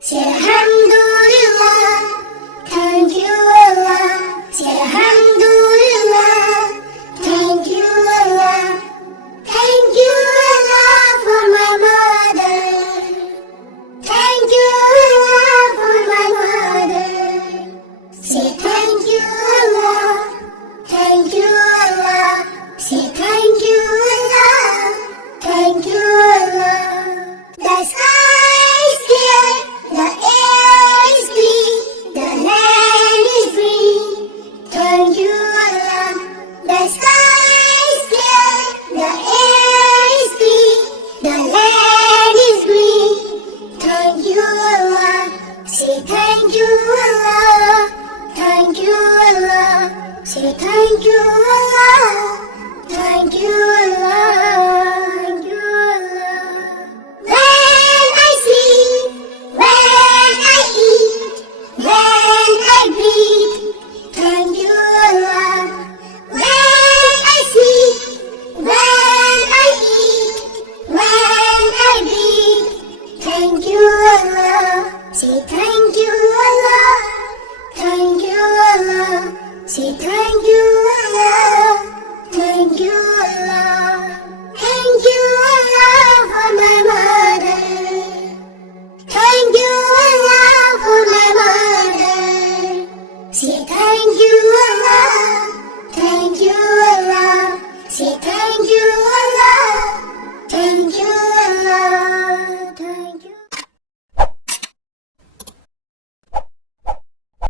Say alhamdulillah, thank you Allah. Say alhamdulillah, thank you Allah. Thank you Allah for my mother. Thank you Allah for my mother. Say thank you Allah, thank you Allah. Say thank you Allah, thank you Allah. The sky is clear, the air is clean, the land is green. Thank you Allah. The sky is clear, the air is clean, the land is green. Thank you Allah. Say thank you Allah, thank you Allah. Say thank you Allah, thank you Allah, thank you Allah. When I sleep, when I eat, when I breathe, thank you Allah. When I sleep, when I eat, when I breathe, thank you Allah. Say thank you Allah, thank you Allah. Say thank you Allah, thank you Allah. Thank you Allah for my mother. Thank you Allah for my mother. Say thank you Allah, thank you